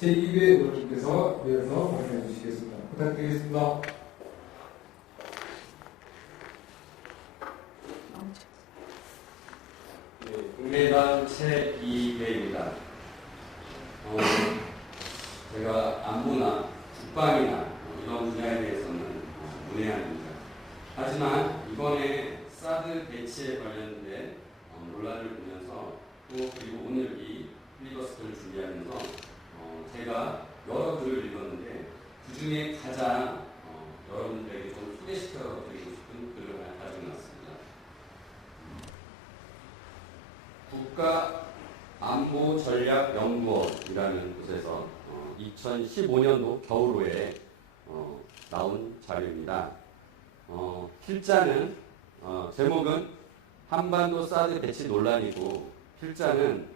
제2회 의원님께서 이어서 발표해 주시겠습니다. 부탁드리겠습니다. 네, 국내당 제2회입니다. 제가 안보나 국방이나 이런 분야에 대해서는 문외한입니다. 하지만 이번에 사드 배치에 관련된 논란을 보면서 또 그리고 오늘 이 필리버스터를 준비하면서 제가 여러 글을 읽었는데 그 중에 가장 여러분들에게 좀 소개시켜 드리고 싶은 글을 하나 가지고 나왔습니다. 국가안보전략연구원이라는 곳에서 2015년도 겨울호에 나온 자료입니다. 필자는 제목은 한반도 사드 배치 논란이고 필자는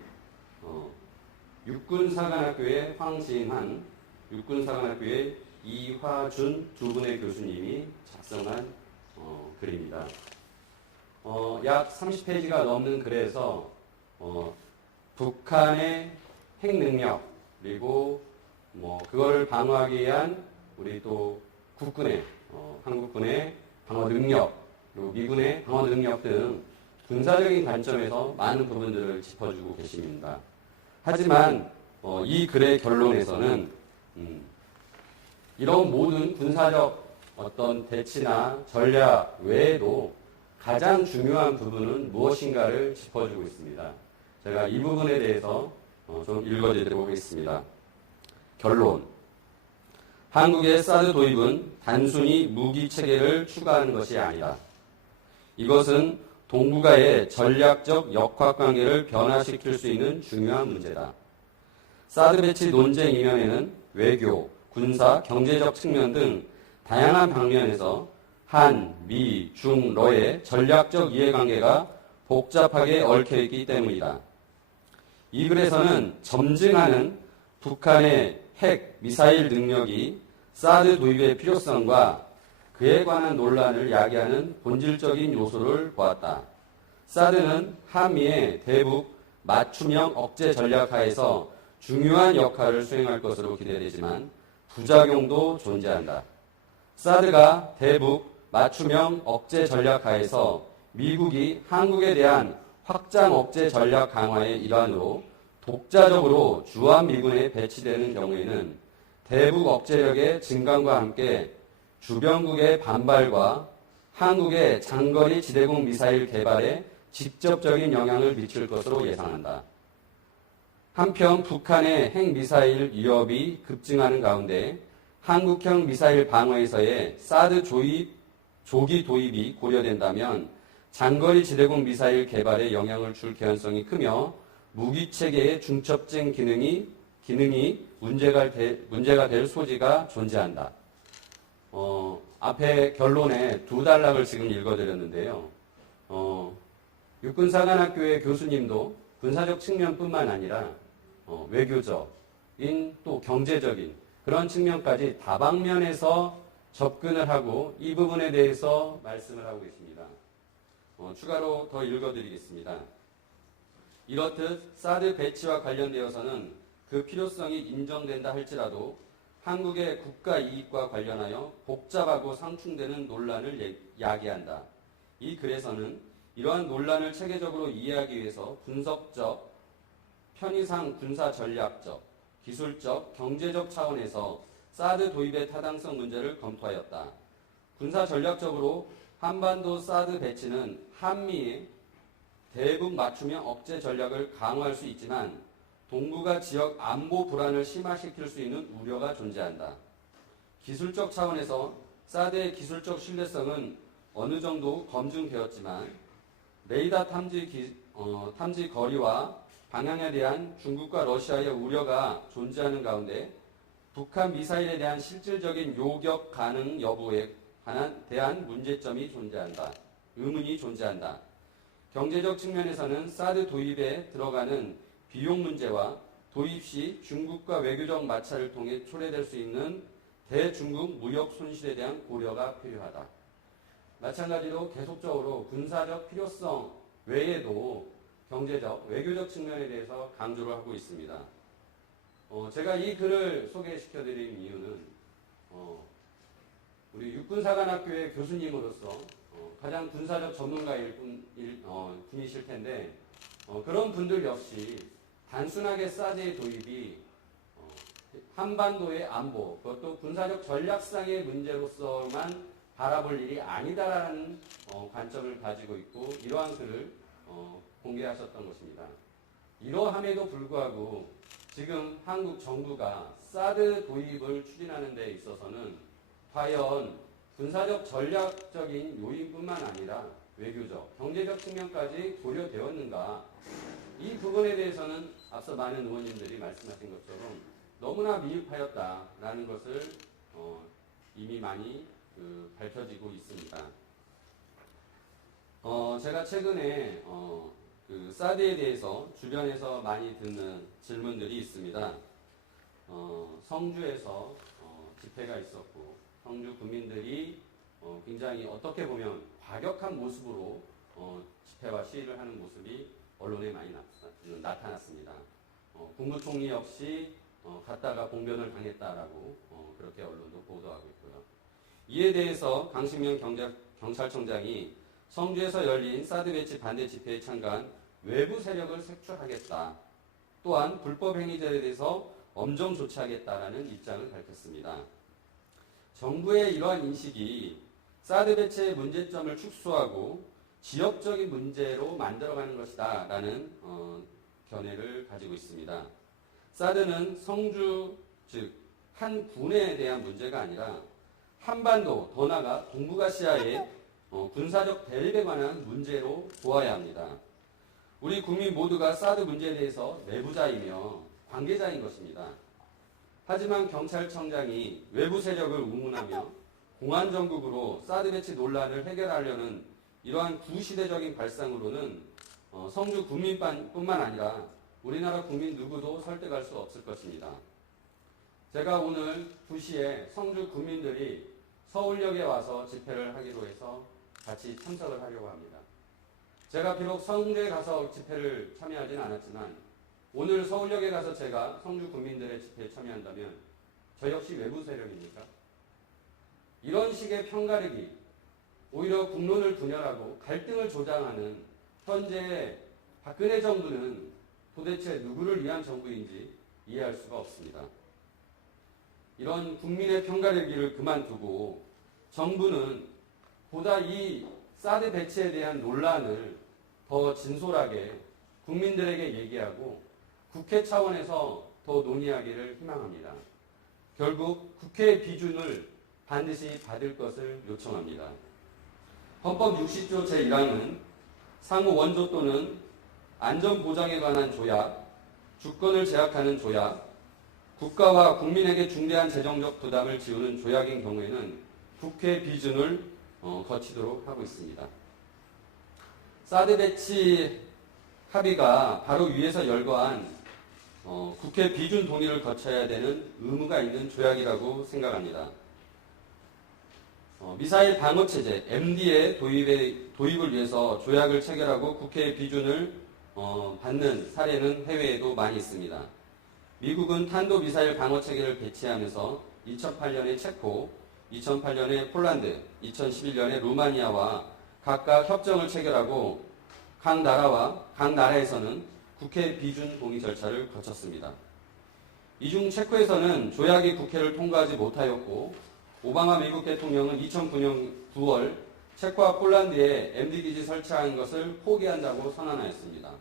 육군사관학교의 황진한, 육군사관학교의 이화준 두 분의 교수님이 작성한 글입니다. 약 30페이지가 넘는 글에서 북한의 핵능력 그리고 그걸 방어하기 위한 우리 또 국군의 한국군의 방어 능력 그리고 미군의 방어 능력 등 군사적인 관점에서 많은 부분들을 짚어주고 계십니다. 하지만 이 글의 결론에서는 이런 모든 군사적 어떤 배치나 전략 외에도 가장 중요한 부분은 무엇인가를 짚어주고 있습니다. 제가 이 부분에 대해서 좀 읽어드리도록 하겠습니다. 결론. 한국의 사드 도입은 단순히 무기 체계를 추가하는 것이 아니다. 이것은 동북아의 전략적 역학관계를 변화시킬 수 있는 중요한 문제다. 사드 배치 논쟁 이면에는 외교, 군사, 경제적 측면 등 다양한 방면에서 한, 미, 중, 러의 전략적 이해관계가 복잡하게 얽혀있기 때문이다. 이 글에서는 점증하는 북한의 핵, 미사일 능력이 사드 도입의 필요성과 그에 관한 논란을 야기하는 본질적인 요소를 보았다. 사드는 한미의 대북 맞춤형 억제 전략 하에서 중요한 역할을 수행할 것으로 기대되지만 부작용도 존재한다. 사드가 대북 맞춤형 억제 전략 하에서 미국이 한국에 대한 확장 억제 전략 강화의 일환으로 독자적으로 주한미군에 배치되는 경우에는 대북 억제력의 증강과 함께 주변국의 반발과 한국의 장거리 지대공 미사일 개발에 직접적인 영향을 미칠 것으로 예상한다. 한편 북한의 핵미사일 위협이 급증하는 가운데 한국형 미사일 방어에서의 사드 조기 도입이 고려된다면 장거리 지대공 미사일 개발에 영향을 줄 개연성이 크며 무기체계의 중첩증 기능이 문제가 될 소지가 존재한다. 앞에 결론에 두 단락을 지금 읽어드렸는데요. 육군사관학교의 교수님도 군사적 측면뿐만 아니라 외교적인 또 경제적인 그런 측면까지 다방면에서 접근을 하고 이 부분에 대해서 말씀을 하고 있습니다. 추가로 더 읽어드리겠습니다. 이렇듯 사드 배치와 관련되어서는 그 필요성이 인정된다 할지라도 한국의 국가 이익과 관련하여 복잡하고 상충되는 논란을 야기한다. 이 글에서는 이러한 논란을 체계적으로 이해하기 위해서 분석적, 편의상 군사 전략적, 기술적, 경제적 차원에서 사드 도입의 타당성 문제를 검토하였다. 군사 전략적으로 한반도 사드 배치는 한미의 대북 맞춤형 억제 전략을 강화할 수 있지만 동북아 지역 안보 불안을 심화시킬 수 있는 우려가 존재한다. 기술적 차원에서 사드의 기술적 신뢰성은 어느 정도 검증되었지만 레이더 탐지 거리와 방향에 대한 중국과 러시아의 우려가 존재하는 가운데 북한 미사일에 대한 실질적인 요격 가능 여부에 대한 문제점이 존재한다. 의문이 존재한다. 경제적 측면에서는 사드 도입에 들어가는 비용 문제와 도입 시 중국과 외교적 마찰을 통해 초래될 수 있는 대중국 무역 손실에 대한 고려가 필요하다. 마찬가지로 계속적으로 군사적 필요성 외에도 경제적, 외교적 측면에 대해서 강조를 하고 있습니다. 제가 이 글을 소개시켜드린 이유는 우리 육군사관학교의 교수님으로서 가장 군사적 전문가일 분이실 텐데 그런 분들 역시 단순하게 사드의 도입이 한반도의 안보, 그것도 군사적 전략상의 문제로서만 바라볼 일이 아니다라는 관점을 가지고 있고 이러한 글을 공개하셨던 것입니다. 이러함에도 불구하고 지금 한국 정부가 사드 도입을 추진하는 데 있어서는 과연 군사적 전략적인 요인뿐만 아니라 외교적, 경제적 측면까지 고려되었는가? 이 부분에 대해서는 앞서 많은 의원님들이 말씀하신 것처럼 너무나 미흡하였다라는 것을 이미 많이 밝혀지고 있습니다. 제가 최근에 사드에 대해서 주변에서 많이 듣는 질문들이 있습니다. 성주에서 집회가 있었고 성주 국민들이 굉장히 어떻게 보면 과격한 모습으로 집회와 시위를 하는 모습이 언론에 많이 나타났습니다. 국무총리 역시 갔다가 봉변을 당했다라고 그렇게 언론도 보도하고 있고요. 이에 대해서 강신명 경찰청장이 성주에서 열린 사드 배치 반대 집회에 참가한 외부 세력을 색출하겠다. 또한 불법 행위자에 대해서 엄정 조치하겠다라는 입장을 밝혔습니다. 정부의 이러한 인식이 사드 배치의 문제점을 축소하고 지역적인 문제로 만들어가는 것이다 라는 견해를 가지고 있습니다. 사드는 성주, 즉 한 군에 대한 문제가 아니라 한반도, 더 나아가 동북아시아의 군사적 대립에 관한 문제로 보아야 합니다. 우리 국민 모두가 사드 문제에 대해서 내부자이며 관계자인 것입니다. 하지만 경찰청장이 외부 세력을 우문하며 공안정국으로 사드 배치 논란을 해결하려는 이러한 구시대적인 발상으로는 성주 국민뿐만 아니라 우리나라 국민 누구도 설득할 수 없을 것입니다. 제가 오늘 2시에 성주 국민들이 서울역에 와서 집회를 하기로 해서 같이 참석을 하려고 합니다. 제가 비록 성주에 가서 집회를 참여하지는 않았지만 오늘 서울역에 가서 제가 성주 국민들의 집회에 참여한다면 저 역시 외부 세력입니까? 이런 식의 편가르기, 오히려 국론을 분열하고 갈등을 조장하는 현재 박근혜 정부는 도대체 누구를 위한 정부인지 이해할 수가 없습니다. 이런 국민의 편가르기를 그만두고 정부는 보다 이 사드 배치에 대한 논란을 더 진솔하게 국민들에게 얘기하고 국회 차원에서 더 논의하기를 희망합니다. 결국 국회의 비준을 반드시 받을 것을 요청합니다. 헌법 60조 제1항은 상호 원조 또는 안전보장에 관한 조약, 주권을 제약하는 조약, 국가와 국민에게 중대한 재정적 부담을 지우는 조약인 경우에는 국회 비준을 거치도록 하고 있습니다. 사드 배치 합의가 바로 위에서 열거한 국회 비준 동의를 거쳐야 되는 의무가 있는 조약이라고 생각합니다. 미사일 방어체제 MD의 도입을 위해서 조약을 체결하고 국회 비준을 받는 사례는 해외에도 많이 있습니다. 미국은 탄도미사일 방어체계를 배치하면서 2008년에 체코, 2008년에 폴란드, 2011년에 루마니아와 각각 협정을 체결하고 각 나라에서는 국회 비준 동의 절차를 거쳤습니다. 이 중 체코에서는 조약이 국회를 통과하지 못하였고 오바마 미국 대통령은 2009년 9월 체코와 폴란드에 MD기지 설치하는 것을 포기한다고 선언하였습니다.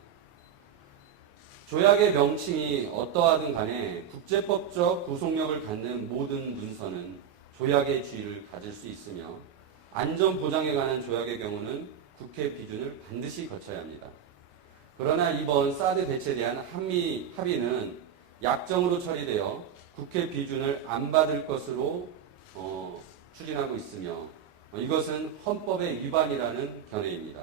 조약의 명칭이 어떠하든 간에 국제법적 구속력을 갖는 모든 문서는 조약의 지위를 가질 수 있으며 안전보장에 관한 조약의 경우는 국회 비준을 반드시 거쳐야 합니다. 그러나 이번 사드 배치에 대한 한미 합의는 약정으로 처리되어 국회 비준을 안 받을 것으로 추진하고 있으며 이것은 헌법의 위반이라는 견해입니다.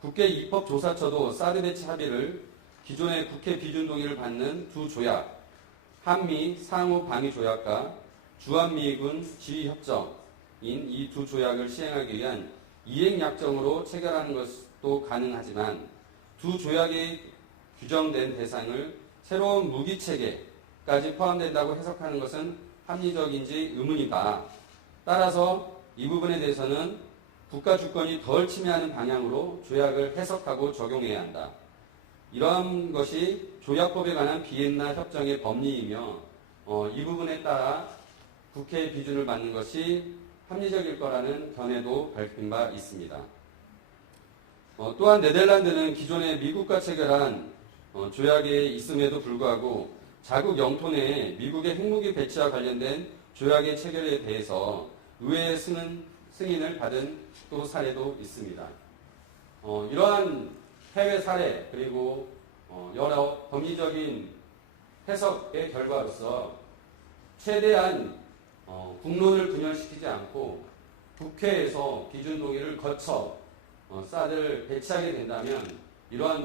국회 입법조사처도 사드 배치 합의를 기존의 국회 비준 동의를 받는 두 조약, 한미 상호 방위 조약과 주한미군 지휘협정인 이 두 조약을 시행하기 위한 이행약정으로 체결하는 것도 가능하지만 두 조약에 규정된 대상을 새로운 무기체계, 비행까지 포함된다고 해석하는 것은 합리적인지 의문이다. 따라서 이 부분에 대해서는 국가 주권이 덜 침해하는 방향으로 조약을 해석하고 적용해야 한다. 이러한 것이 조약법에 관한 비엔나 협정의 법리이며 이 부분에 따라 국회의 비준을 받는 것이 합리적일 거라는 견해도 밝힌 바 있습니다. 또한 네덜란드는 기존의 미국과 체결한 조약에 있음에도 불구하고 자국 영토 내에 미국의 핵무기 배치와 관련된 조약의 체결에 대해서 의회의 승인을 받은 또 사례도 있습니다. 이러한 해외 사례 그리고 여러 법리적인 해석의 결과로서 최대한 국론을 분열시키지 않고 국회에서 기준 동의를 거쳐 사드를 배치하게 된다면 이러한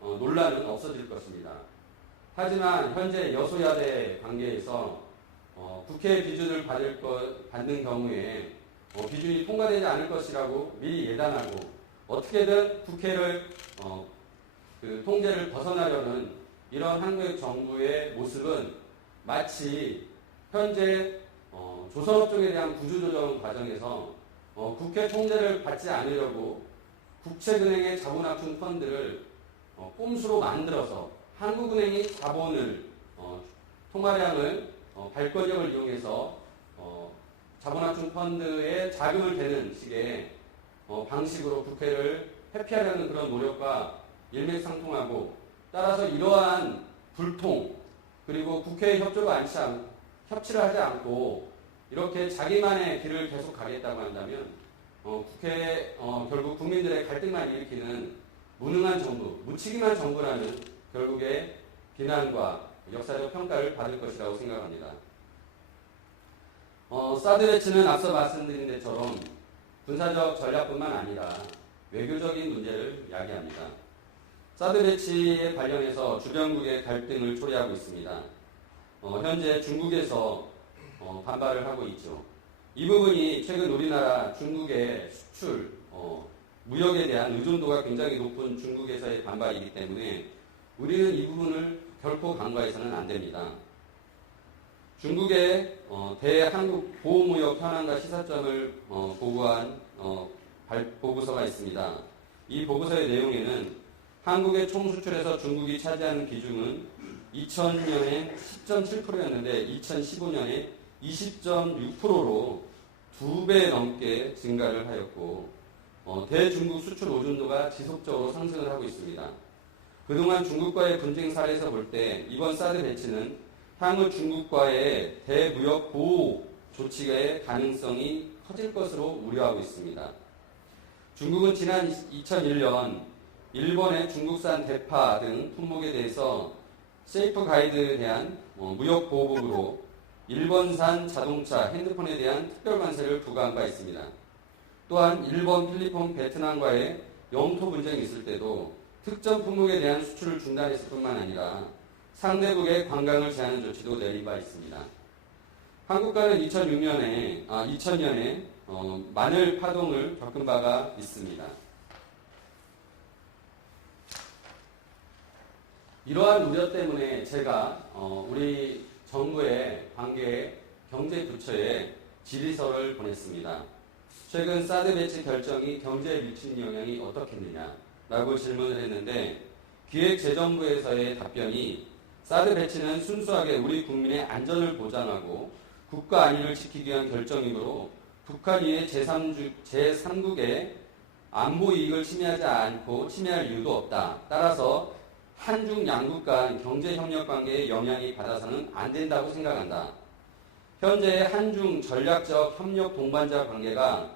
논란은 없어질 것입니다. 하지만 현재 여소야대 관계에서 국회 비준을 받는 경우에 비준이 통과되지 않을 것이라고 미리 예단하고 어떻게든 국회를 통제를 벗어나려는 이런 한국 정부의 모습은 마치 현재 조선업종에 대한 구조조정 과정에서 국회 통제를 받지 않으려고 국책은행의 자본합충 펀드를 꼼수로 만들어서 한국은행이 자본을 통화량을 발권력을 이용해서 자본합충 펀드에 자금을 대는 식의 방식으로 국회를 회피하려는 그런 노력과 일맥상통하고 따라서 이러한 불통 그리고 국회에 협치를 하지 않고 이렇게 자기만의 길을 계속 가겠다고 한다면 국회에 결국 국민들의 갈등만 일으키는 무능한 정부, 무책임한 정부라는 결국에 비난과 역사적 평가를 받을 것이라고 생각합니다. 사드 배치는 앞서 말씀드린 것처럼 군사적 전략뿐만 아니라 외교적인 문제를 야기합니다. 사드 배치에 관련해서 주변국의 갈등을 초래하고 있습니다. 현재 중국에서 반발을 하고 있죠. 이 부분이 최근 우리나라 중국의 수출, 무역에 대한 의존도가 굉장히 높은 중국에서의 반발이기 때문에 우리는 이 부분을 결코 간과해서는 안 됩니다. 중국의 대한국 보호무역 현황과 시사점을 보고한 보고서가 있습니다. 이 보고서의 내용에는 한국의 총수출에서 중국이 차지하는 비중은 2000년에 10.7%였는데 2015년에 20.6%로 2배 넘게 증가를 하였고 대중국 수출 의존도가 지속적으로 상승을 하고 있습니다. 그동안 중국과의 분쟁 사례에서 볼 때 이번 사드 배치는 향후 중국과의 대무역 보호 조치의 가능성이 커질 것으로 우려하고 있습니다. 중국은 지난 2001년 일본의 중국산 대파 등 품목에 대해서 세이프 가이드에 대한 무역 보호법으로 일본산 자동차, 핸드폰에 대한 특별 관세를 부과한 바 있습니다. 또한 일본, 필리핀, 베트남과의 영토 분쟁이 있을 때도 특정 품목에 대한 수출을 중단했을 뿐만 아니라 상대국의 관광을 제한하는 조치도 내린 바 있습니다. 한국과는 2000년에 마늘 파동을 겪은 바가 있습니다. 이러한 우려 때문에 제가 우리 정부의 관계 경제부처에 질의서를 보냈습니다. 최근 사드 배치 결정이 경제에 미치는 영향이 어떻겠느냐라고 질문을 했는데 기획재정부에서의 답변이 사드 배치는 순수하게 우리 국민의 안전을 보장하고 국가 안위를 지키기 위한 결정이므로 북한 이외 제3국의 안보 이익을 침해하지 않고 침해할 이유도 없다. 따라서 한중 양국 간 경제협력 관계에 영향이 받아서는 안 된다고 생각한다. 현재 한중 전략적 협력 동반자 관계가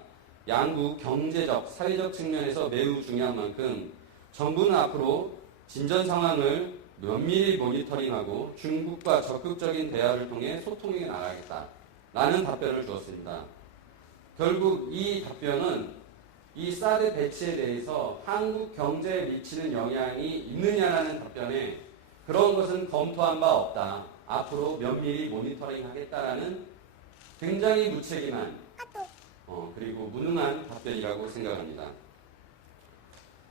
양국 경제적, 사회적 측면에서 매우 중요한 만큼 정부는 앞으로 진전 상황을 면밀히 모니터링하고 중국과 적극적인 대화를 통해 소통해 나가겠다. 라는 답변을 주었습니다. 결국 이 답변은 이 사드 배치에 대해서 한국 경제에 미치는 영향이 있느냐라는 답변에 그런 것은 검토한 바 없다. 앞으로 면밀히 모니터링 하겠다라는 굉장히 무책임한 그리고 무능한 답변이라고 생각합니다.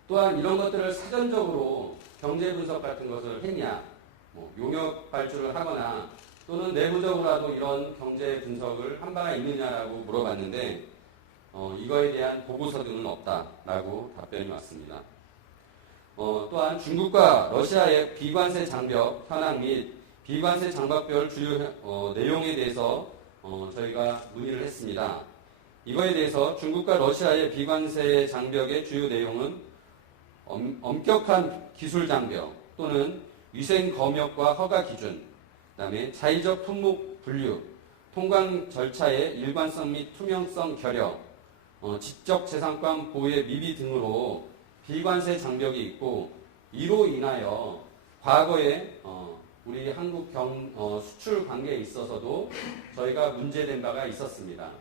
또한 이런 것들을 사전적으로 경제 분석 같은 것을 했냐? 용역 발주를 하거나 또는 내부적으로라도 이런 경제 분석을 한 바가 있느냐라고 물어봤는데 이거에 대한 보고서 등은 없다라고 답변이 왔습니다. 또한 중국과 러시아의 비관세 장벽 현황 및 비관세 장벽별 주요 내용에 대해서 저희가 문의를 했습니다. 이거에 대해서 중국과 러시아의 비관세 장벽의 주요 내용은 엄격한 기술 장벽 또는 위생 검역과 허가 기준, 그다음에 자의적 품목 분류, 통관 절차의 일관성 및 투명성 결여, 지적 재산권 보호의 미비 등으로 비관세 장벽이 있고 이로 인하여 과거에 우리 한국 수출 관계에 있어서도 저희가 문제된 바가 있었습니다.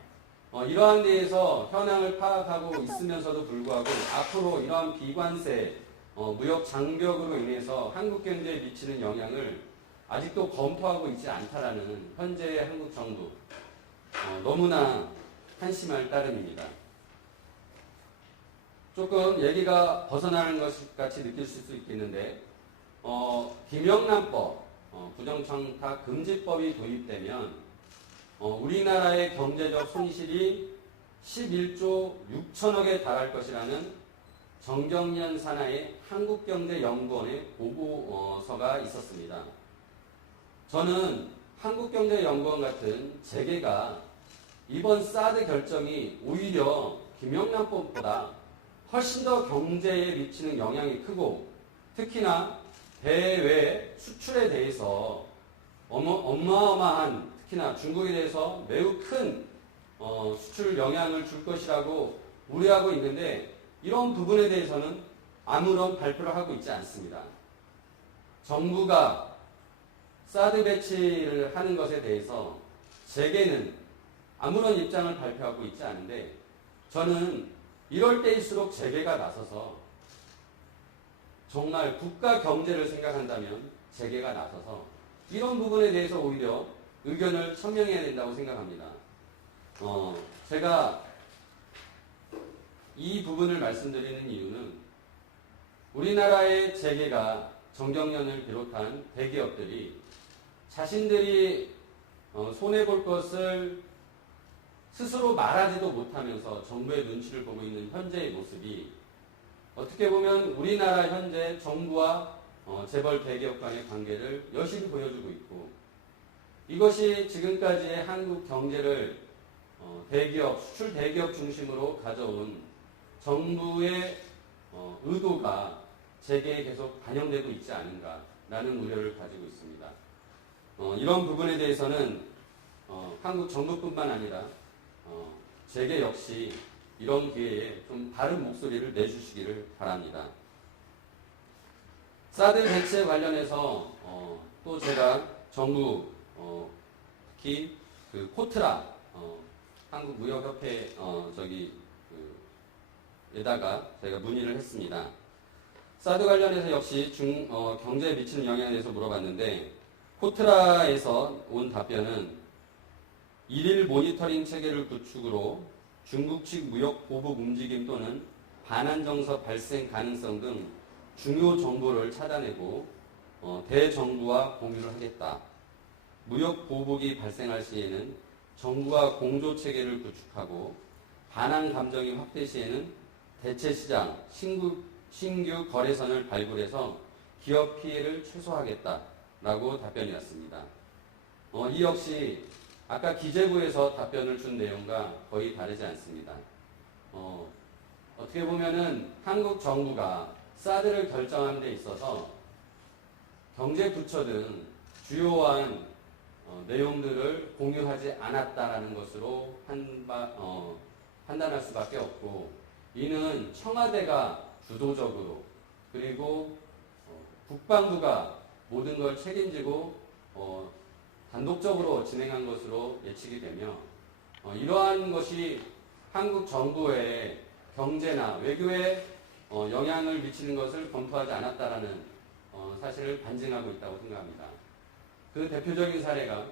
이러한 데에서 현황을 파악하고 있으면서도 불구하고 앞으로 이러한 비관세 무역 장벽으로 인해서 한국 경제에 미치는 영향을 아직도 검토하고 있지 않다라는 현재의 한국 정부 너무나 한심할 따름입니다. 조금 얘기가 벗어나는 것 같이 느끼실 수 있겠는데 김영란법 부정청탁 금지법이 도입되면 우리나라의 경제적 손실이 11조 6천억에 달할 것이라는 정경련 산하의 한국경제연구원의 보고서가 있었습니다. 저는 한국경제연구원 같은 재계가 이번 사드 결정이 오히려 김영란법보다 훨씬 더 경제에 미치는 영향이 크고 특히나 대외 수출에 대해서 어마어마한 특히나 중국에 대해서 매우 큰 수출 영향을 줄 것이라고 우려하고 있는데 이런 부분에 대해서는 아무런 발표를 하고 있지 않습니다. 정부가 사드 배치를 하는 것에 대해서 재계는 아무런 입장을 발표하고 있지 않은데 저는 이럴 때일수록 재계가 나서서 정말 국가 경제를 생각한다면 재계가 나서서 이런 부분에 대해서 오히려 의견을 천명해야 된다고 생각합니다. 제가 이 부분을 말씀드리는 이유는 우리나라의 재계가 정경련을 비롯한 대기업들이 자신들이 손해볼 것을 스스로 말하지도 못하면서 정부의 눈치를 보고 있는 현재의 모습이 어떻게 보면 우리나라 현재 정부와 재벌 대기업 간의 관계를 여실히 보여주고 있고 이것이 지금까지의 한국 경제를 대기업, 수출 대기업 중심으로 가져온 정부의 의도가 재계에 계속 반영되고 있지 않은가라는 우려를 가지고 있습니다. 이런 부분에 대해서는 한국 정부뿐만 아니라 재계 역시 이런 기회에 좀 다른 목소리를 내주시기를 바랍니다. 사드 배치에 관련해서 또 제가 정부 특히 그 코트라 한국무역협회 에다가 제가 문의를 했습니다. 사드 관련해서 역시 경제에 미치는 영향에 대해서 물어봤는데 코트라에서 온 답변은 일일 모니터링 체계를 구축으로 중국 측 무역 보복 움직임 또는 반환 정서 발생 가능성 등 중요 정보를 찾아내고 대정부와 공유를 하겠다. 무역 보복이 발생할 시에는 정부와 공조 체계를 구축하고 반환 감정이 확대 시에는 대체 시장, 신규 거래선을 발굴해서 기업 피해를 최소화하겠다라고 답변이 왔습니다. 이 역시 아까 기재부에서 답변을 준 내용과 거의 다르지 않습니다. 어떻게 보면은 한국 정부가 사드를 결정하는 데 있어서 경제부처 등 주요한 내용들을 공유하지 않았다라는 것으로 판단할 수밖에 없고 이는 청와대가 주도적으로 그리고 국방부가 모든 걸 책임지고 단독적으로 진행한 것으로 예측이 되며 이러한 것이 한국 정부의 경제나 외교에 영향을 미치는 것을 검토하지 않았다라는 사실을 반증하고 있다고 생각합니다. 그 대표적인 사례가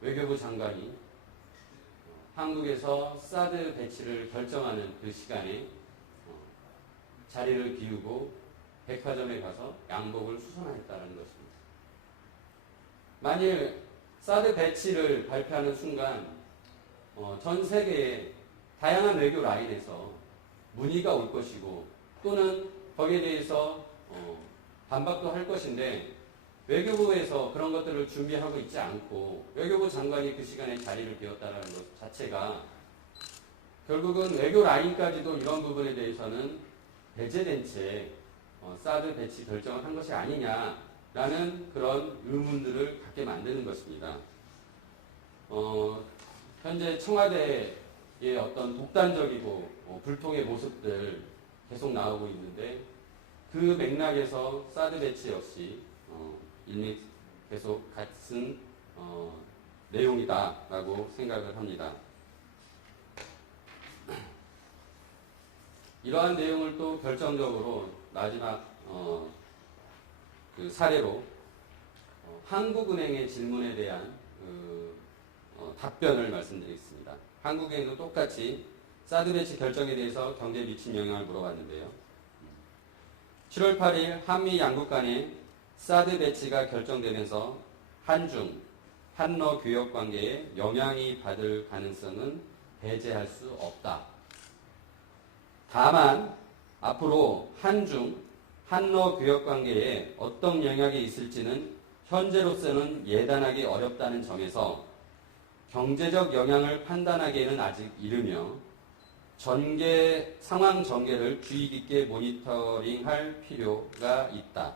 외교부 장관이 한국에서 사드 배치를 결정하는 그 시간에 자리를 비우고 백화점에 가서 양복을 수선했다는 것입니다. 만일 사드 배치를 발표하는 순간 전 세계의 다양한 외교 라인에서 문의가 올 것이고 또는 거기에 대해서 반박도 할 것인데 외교부에서 그런 것들을 준비하고 있지 않고 외교부 장관이 그 시간에 자리를 비웠다는 것 자체가 결국은 외교 라인까지도 이런 부분에 대해서는 배제된 채 사드 배치 결정을 한 것이 아니냐라는 그런 의문들을 갖게 만드는 것입니다. 현재 청와대의 어떤 독단적이고 불통의 모습들 계속 나오고 있는데 그 맥락에서 사드 배치 역시 이미 계속 같은 내용이다라고 생각을 합니다. 이러한 내용을 또 결정적으로 마지막 그 사례로 한국은행의 질문에 대한 답변을 말씀드리겠습니다. 한국은행도 똑같이 사드 배치 결정에 대해서 경제에 미친 영향을 물어봤는데요. 7월 8일 한미 양국 간의 사드 배치가 결정되면서 한중, 한러 교역 관계에 영향이 받을 가능성은 배제할 수 없다. 다만 앞으로 한중, 한러 교역 관계에 어떤 영향이 있을지는 현재로서는 예단하기 어렵다는 점에서 경제적 영향을 판단하기에는 아직 이르며 상황 전개를 주의 깊게 모니터링할 필요가 있다.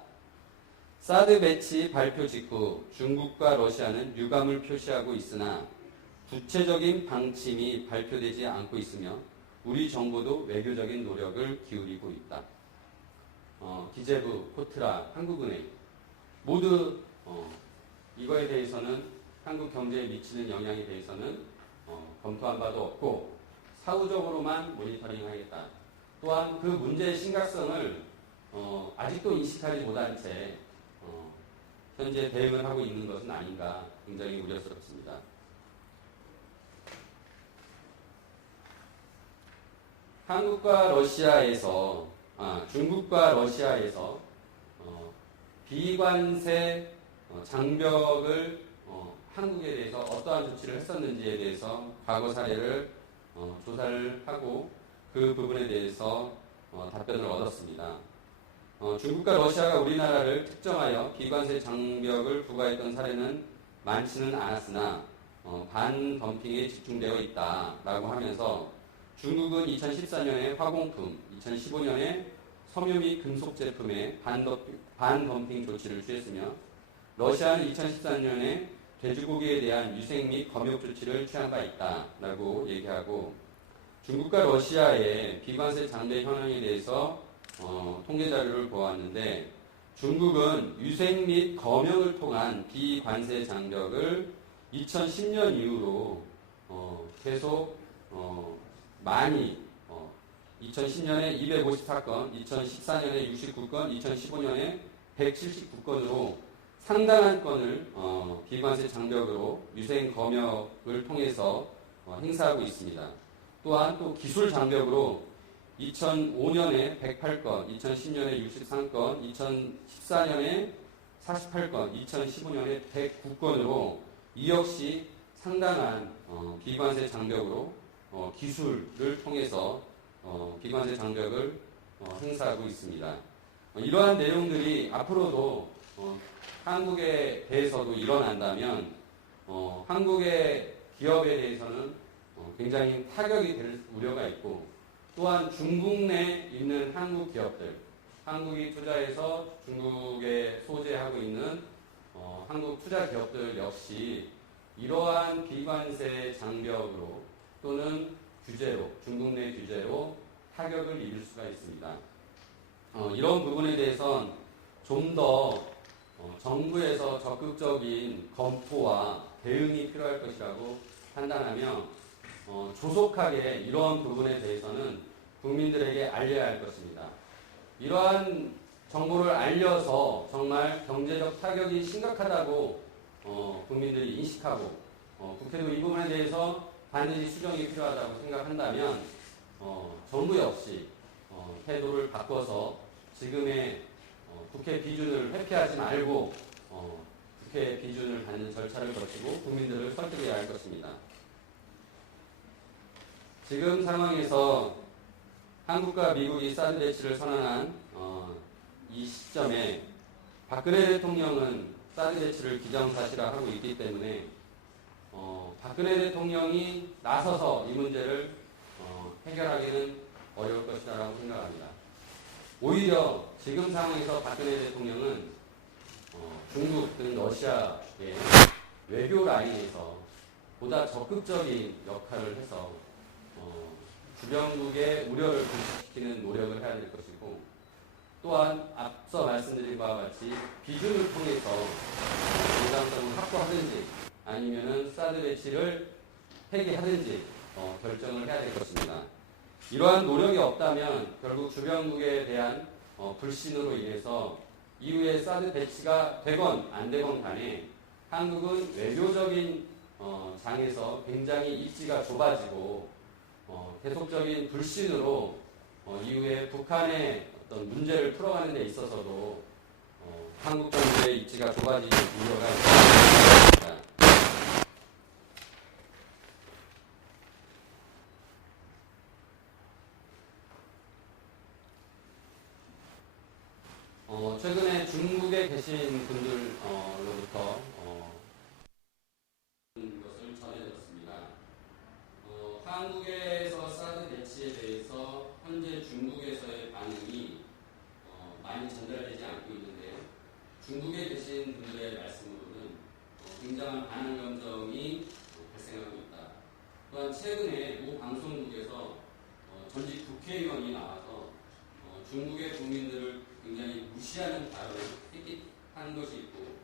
사드 배치 발표 직후 중국과 러시아는 유감을 표시하고 있으나 구체적인 방침이 발표되지 않고 있으며 우리 정부도 외교적인 노력을 기울이고 있다. 기재부, 코트라, 한국은행 모두 이거에 대해서는 한국 경제에 미치는 영향에 대해서는 검토한 바도 없고 사후적으로만 모니터링하겠다. 또한 그 문제의 심각성을 아직도 인식하지 못한 채 현재 대응을 하고 있는 것은 아닌가 굉장히 우려스럽습니다. 중국과 러시아에서 비관세 장벽을 한국에 대해서 어떠한 조치를 했었는지에 대해서 과거 사례를 조사를 하고 그 부분에 대해서 답변을 얻었습니다. 중국과 러시아가 우리나라를 특정하여 비관세 장벽을 부과했던 사례는 많지는 않았으나 반덤핑에 집중되어 있다라고 하면서 중국은 2014년에 화공품, 2015년에 섬유 및 금속 제품에 반덤핑 조치를 취했으며 러시아는 2014년에 돼지고기에 대한 위생 및 검역 조치를 취한 바 있다라고 얘기하고 중국과 러시아의 비관세 장벽 현황에 대해서 통계 자료를 보았는데 중국은 위생 및 검역을 통한 비관세 장벽을 2010년 이후로 계속 많이 2010년에 254건, 2014년에 69건, 2015년에 179건으로 상당한 건을 비관세 장벽으로 위생 검역을 통해서 행사하고 있습니다. 또한 또 기술 장벽으로 2005년에 108건, 2010년에 63건, 2014년에 48건, 2015년에 109건으로 이 역시 상당한 비관세 장벽으로 기술을 통해서 비관세 장벽을 행사하고 있습니다. 이러한 내용들이 앞으로도 한국에 대해서도 일어난다면 한국의 기업에 대해서는 굉장히 타격이 될 우려가 있고 또한 중국 내에 있는 한국 기업들, 한국이 투자해서 중국에 소재하고 있는 한국 투자 기업들 역시 이러한 비관세 장벽으로 또는 규제로, 중국 내 규제로 타격을 입을 수가 있습니다. 이런 부분에 대해서는 좀 더 정부에서 적극적인 검토와 대응이 필요할 것이라고 판단하며 조속하게 이러한 부분에 대해서는 국민들에게 알려야 할 것입니다. 이러한 정보를 알려서 정말 경제적 타격이 심각하다고 국민들이 인식하고 국회도 이 부분에 대해서 반드시 수정이 필요하다고 생각한다면 정부 역시 태도를 바꿔서 지금의 국회 비준을 회피하지 말고 국회 비준을 받는 절차를 거치고 국민들을 설득해야 할 것입니다. 지금 상황에서 한국과 미국이 사드 배치를 선언한 이 시점에 박근혜 대통령은 사드 배치를 기정사실화하고 있기 때문에 박근혜 대통령이 나서서 이 문제를 해결하기는 어려울 것이라고 생각합니다. 오히려 지금 상황에서 박근혜 대통령은 중국 등 러시아의 외교 라인에서 보다 적극적인 역할을 해서 주변국의 우려를 불식시키는 노력을 해야 될 것이고, 또한 앞서 말씀드린 바와 같이 비준을 통해서 정당성을 확보하든지 아니면은 사드 배치를 폐기하든지 결정을 해야 될 것입니다. 이러한 노력이 없다면 결국 주변국에 대한 불신으로 인해서 이후에 사드 배치가 되건 안 되건 간에 한국은 외교적인 장에서 굉장히 입지가 좁아지고 계속적인 불신으로 이후에 북한의 어떤 문제를 풀어가는 데 있어서도 한국 정부의 입지가 좁아지는 우려가 있습니다. 최근에 중국에 계신 분들로부터 것을 전해졌습니다. 한국에서 사드 배치에 대해서 현재 중국에서의 반응이 많이 전달되지 않고 있는데, 중국에 계신 분들의 말씀으로는 굉장한 반응 감정이 발생하고 있다. 또한 최근에 모 방송국에서 전직 국회의원이 나와서 중국의 국민들을 굉장히 무시하는 발언을 한 것이 있고,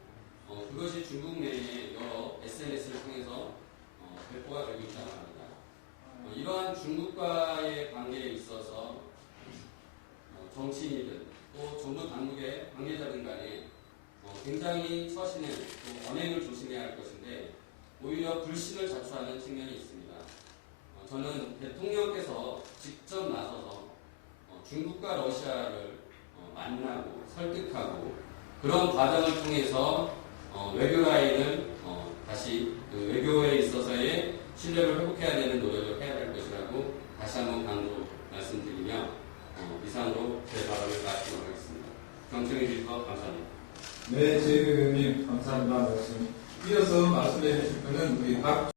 그것이 중국 내에 여러 SNS를 통해서 배포가 되고 있다고 합니다. 이러한 중국과의 관계에 있어서 정치인이든 또 정부 당국의 관계자들 간에 굉장히 처신을 또 언행을 조심해야 할 것인데, 오히려 불신을 자초하는 측면이 있습니다. 저는 대통령께서 직접 나서서 중국과 러시아를 만나고 설득하고 그런 과정을 통해서 외교 라인을 다시 그 외교에 있어서의 신뢰를 회복해야 되는 노력을 해야 될 것이라고 다시 한번 강조 말씀드리며 이상으로 제 발언을 마치도록 하겠습니다. 경청해 주셔서 감사합니다. 네, 제 의원님 감사합니다. 말씀. 이어서 말씀해 주실 분은 우리 박